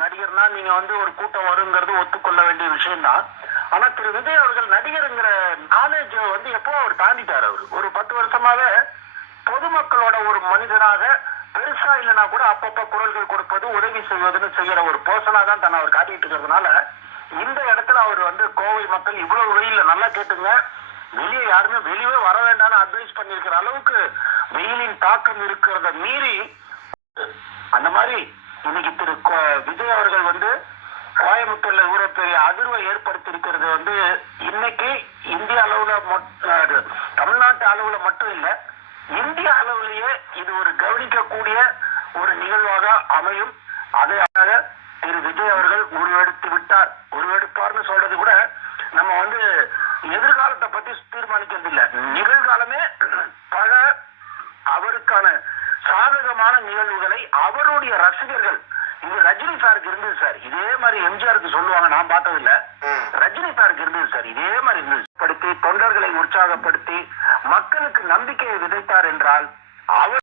நடிகர்னா நீங்க வந்து ஒரு கூட்டம் வருங்கிறது ஒத்துக்கொள்ள வேண்டிய விஷயம் தான். ஆனா திரு விஜய் அவர்கள் நடிகருங்கிற நாலேஜ் வந்து எப்போ அவர் தாண்டிட்டார். அவர் ஒரு 10 வருஷமாவே பொதுமக்களோட ஒரு மனிதனாக பெருசா இல்லைன்னா கூட அப்பப்ப குரல்கள் கொடுப்பது, உதவி செய்வதுன்னு செய்யற ஒரு பர்சனா தான் தன்னை அவர் காட்டிட்டு இருக்கிறதுனால இந்த இடத்துல அவர் வந்து கோவை மக்கள் இவ்வளவு வெயில்ல நல்லா கேட்டுங்க, வெளியே யாருமே வெளியே வர வேண்டாம்னு அட்வைஸ் பண்ணிருக்கிற அளவுக்கு வெயிலின் தாக்கம் இருக்கிறத மீறி அந்த மாதிரி இன்னைக்கு திரு விஜய் அவர்கள் வந்து கோயம்புத்தூர்ல இவ்வளவு பெரிய அதிர்வை ஏற்படுத்தியிருக்கிறது வந்து இன்னைக்கு இந்திய அளவுல தமிழ்நாட்டு அளவுல மட்டும் இல்ல, இந்திய அளவுலயே இது ஒரு கவனிக்கக்கூடிய ஒரு நிகழ்வாக அமையும். அதையாக திரு விஜய் அவர்கள் உருவெடுத்து விட்டார். உருவெடுப்பார்னு சொல்றது கூட நம்ம வந்து எதிர்காலத்தை பத்தி தீர்மானிக்கிறது இல்ல, நிகழ்காலமே பல அவருக்கான சாதகமான நிகழ்வுகளை அவருடைய ரசிகர்கள், இது ரஜினி சாருக்கு இருந்தது சார், இதே மாதிரி எம்ஜிஆருக்கு சொல்லுவாங்க, நான் பார்த்தது இல்ல, ரஜினி சாருக்கு இருந்தது சார், இதே மாதிரி இருந்தது. தொண்டர்களை உற்சாகப்படுத்தி மக்களுக்கு நம்பிக்கையை விதைத்தார் என்றால் அவர்